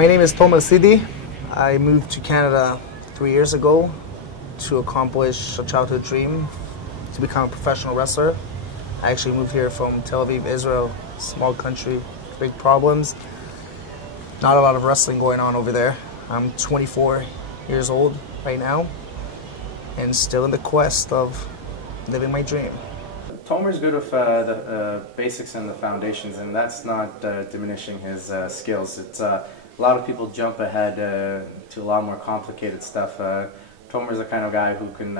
My name is Tomer Sidi. I moved to Canada 3 years ago to accomplish a childhood dream to become a professional wrestler. I actually moved here from Tel Aviv, Israel, small country, big problems. Not a lot of wrestling going on over there. I'm 24 years old right now and still in the quest of living my dream. Tomer's good with the basics and the foundations, and that's not diminishing his skills. It's a lot of people jump ahead to a lot more complicated stuff. Tomer's the kind of guy who can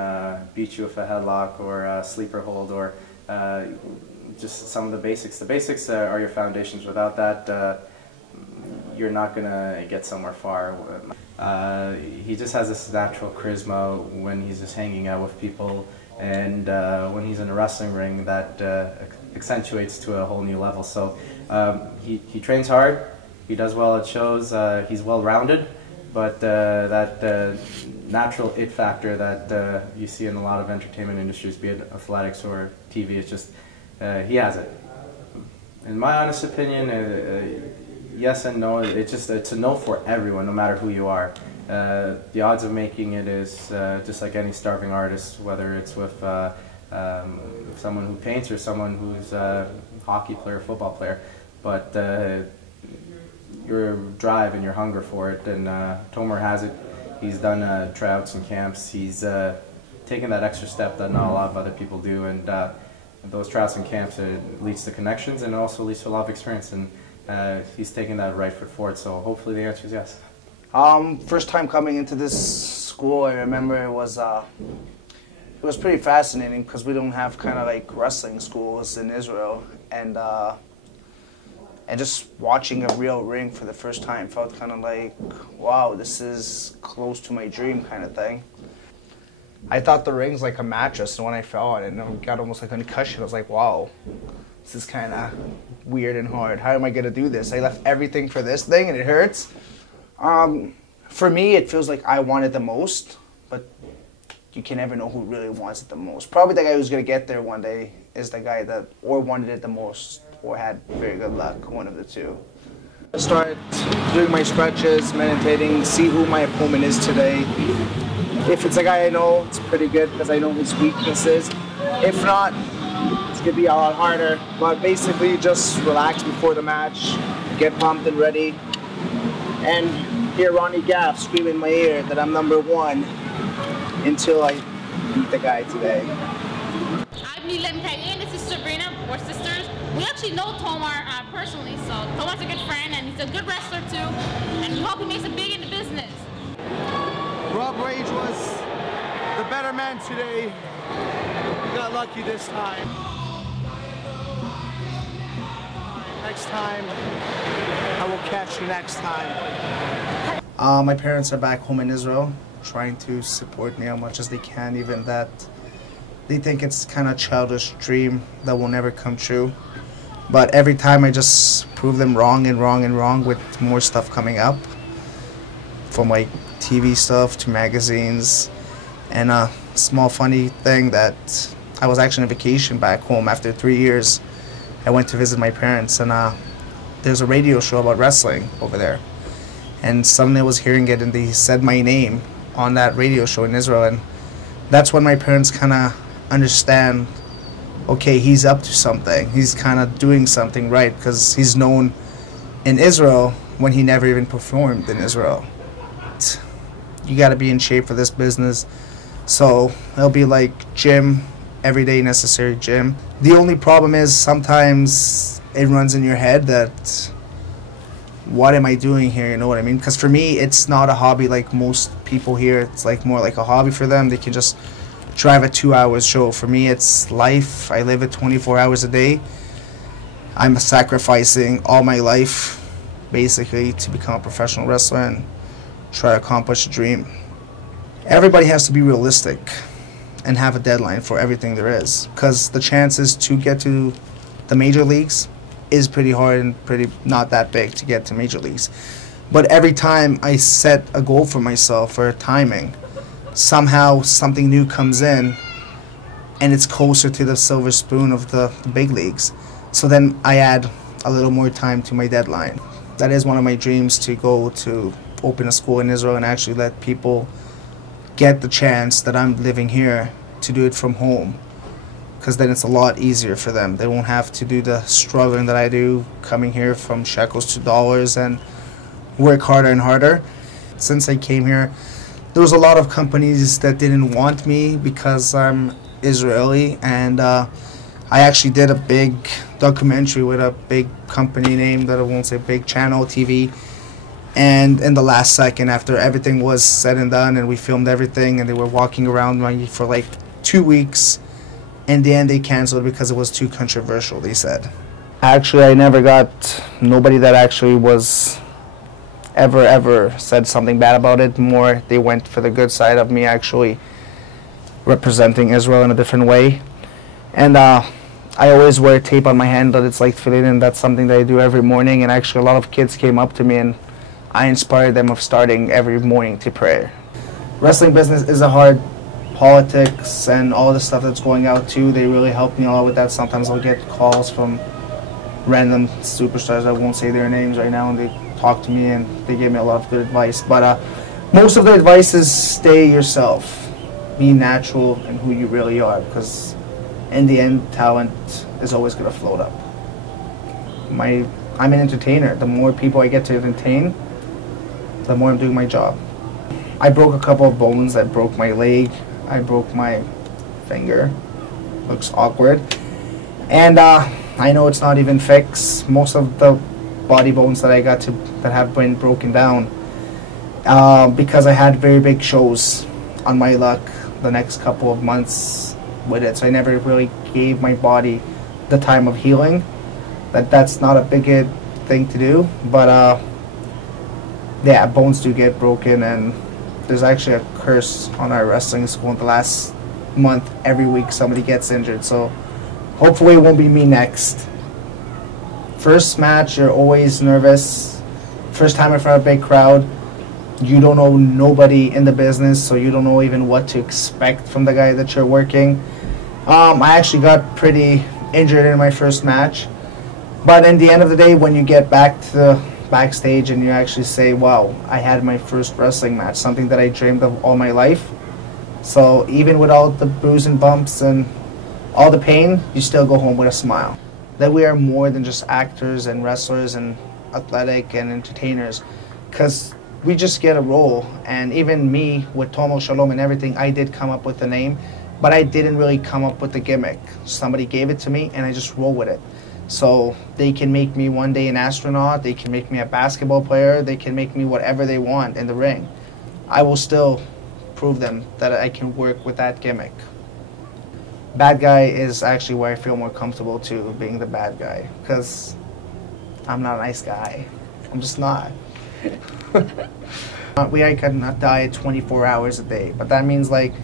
beat you with a headlock or a sleeper hold or just some of the basics. The basics are your foundations. Without that, you're not going to get somewhere far. He just has this natural charisma when he's just hanging out with people, and when he's in a wrestling ring, that accentuates to a whole new level. So he trains hard, he does well at shows, he's well-rounded, but that natural it factor that you see in a lot of entertainment industries, be it athletics or TV, it's just, he has it. In my honest opinion, yes and no. It's a no for everyone, no matter who you are. The odds of making it is just like any starving artist, whether it's with someone who paints or someone who's a hockey player, football player. But your drive and your hunger for it, and Tomer has it. He's done tryouts and camps. He's taken that extra step that not a lot of other people do, and those tryouts and camps, it leads to connections and it also leads to a lot of experience. And he's taking that right foot forward, so hopefully the answer is yes. First time coming into this school, I remember it was pretty fascinating because we don't have kind of like wrestling schools in Israel, and just watching a real ring for the first time felt kind of like, wow, this is close to my dream kind of thing. I thought the ring's like a mattress, and when I fell on it and I got almost like a concussion, I was like, wow, this is kind of weird and hard. How am I going to do this? I left everything for this thing and it hurts. For me, it feels like I want it the most, but you can never know who really wants it the most. Probably the guy who's going to get there one day is the guy that or wanted it the most or had very good luck, one of the two. I start doing my stretches, meditating, see who my opponent is today. If it's a guy I know, it's pretty good because I know his weaknesses. If not, it's going to be a lot harder, but basically just relax before the match, get pumped and ready, and hear Ronnie Gaff scream in my ear that I'm #1 until I beat the guy today. I'm Nila and Kayen, this is Sabrina, we're sisters. We actually know Tomer personally, so Tomer's a good friend and he's a good wrestler too, and we hope he makes it big in the business. Rob Rage was the better man today. We got lucky this time. Next time, I will catch you next time. My parents are back home in Israel, trying to support me as much as they can, even that they think it's kind of a childish dream that will never come true. But every time I just prove them wrong and wrong and wrong with more stuff coming up, from like TV stuff to magazines. And a small funny thing that I was actually on vacation back home after 3 years. I went to visit my parents, and there's a radio show about wrestling over there. And suddenly I was hearing it, and they said my name on that radio show in Israel. And that's when my parents kind of understand, okay, he's up to something. He's kind of doing something right, because he's known in Israel when he never even performed in Israel. You got to be in shape for this business. So it'll be like gym, everyday necessary gym. The only problem is sometimes it runs in your head that, what am I doing here, you know what I mean? Because for me, it's not a hobby like most people here. It's like more like a hobby for them. They can just drive a 2-hour show. For me, it's life. I live it 24 hours a day. I'm sacrificing all my life, basically, to become a professional wrestler and try to accomplish a dream. Everybody has to be realistic and have a deadline for everything there is, because the chances to get to the major leagues is pretty hard and pretty not that big to get to major leagues. But every time I set a goal for myself for timing, somehow something new comes in and it's closer to the silver spoon of the big leagues. So then I add a little more time to my deadline. That is one of my dreams, to go to open a school in Israel and actually let people get the chance that I'm living here to do it from home, because then it's a lot easier for them. They won't have to do the struggling that I do, coming here from shekels to dollars and work harder and harder. Since I came here, there was a lot of companies that didn't want me because I'm Israeli, and I actually did a big documentary with a big company name that I won't say, big channel TV. And in the last second, after everything was said and done and we filmed everything and they were walking around me for like 2 weeks, in the end they canceled because it was too controversial, they said. Actually, I never got nobody that actually was ever said something bad about it. More, they went for the good side of me actually representing Israel in a different way. And I always wear tape on my hand that it's like tefillin, and that's something that I do every morning. And actually a lot of kids came up to me and I inspired them of starting every morning to pray. Wrestling business is a hard, politics and all the stuff that's going out too, they really help me a lot with that. Sometimes I'll get calls from random superstars, I won't say their names right now, and they talk to me and they give me a lot of good advice. But most of the advice is stay yourself, be natural and who you really are, because in the end, talent is always going to float up. I'm an entertainer. The more people I get to entertain, the more I'm doing my job. I broke a couple of bones. I broke my leg. I broke my finger. Looks awkward. And I know it's not even fixed. Most of the body bones that I got that have been broken down because I had very big shows on my luck the next couple of months with it, so I never really gave my body the time of healing. That's not a big thing to do, but yeah, bones do get broken, and there's actually a curse on our wrestling school in the last month. Every week somebody gets injured, so hopefully it won't be me next. First match, you're always nervous. First time in front of a big crowd, you don't know nobody in the business, so you don't know even what to expect from the guy that you're working. I actually got pretty injured in my first match, but in the end of the day, when you get back to the backstage and you actually say, wow, I had my first wrestling match, something that I dreamed of all my life. So even with all the bruises and bumps and all the pain, you still go home with a smile. That we are more than just actors and wrestlers and athletic and entertainers, because we just get a role. And even me with Tomo Shalom and everything, I did come up with the name, but I didn't really come up with the gimmick. Somebody gave it to me and I just roll with it. So they can make me one day an astronaut, they can make me a basketball player, they can make me whatever they want in the ring. I will still prove them that I can work with that gimmick. Bad guy is actually where I feel more comfortable too, being the bad guy, because I'm not a nice guy. I'm just not. I cannot diet 24 hours a day, but that means like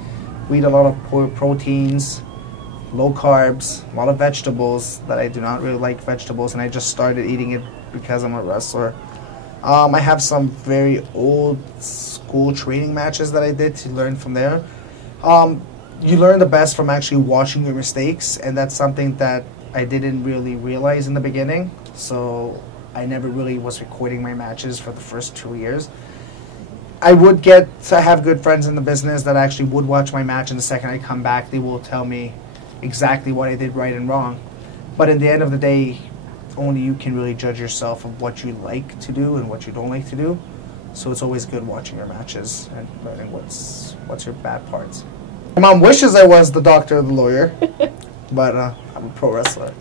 we eat a lot of poor proteins, low carbs, a lot of vegetables that I do not really like vegetables, and I just started eating it because I'm a wrestler. I have some very old school training matches that I did to learn from there. You learn the best from actually watching your mistakes, and that's something that I didn't really realize in the beginning. So I never really was recording my matches for the first 2 years. I have good friends in the business that actually would watch my match, and the second I come back, they will tell me exactly what I did right and wrong. But at the end of the day, only you can really judge yourself of what you like to do and what you don't like to do. So it's always good watching your matches and learning what's your bad parts. My mom wishes I was the doctor or the lawyer, but I'm a pro wrestler.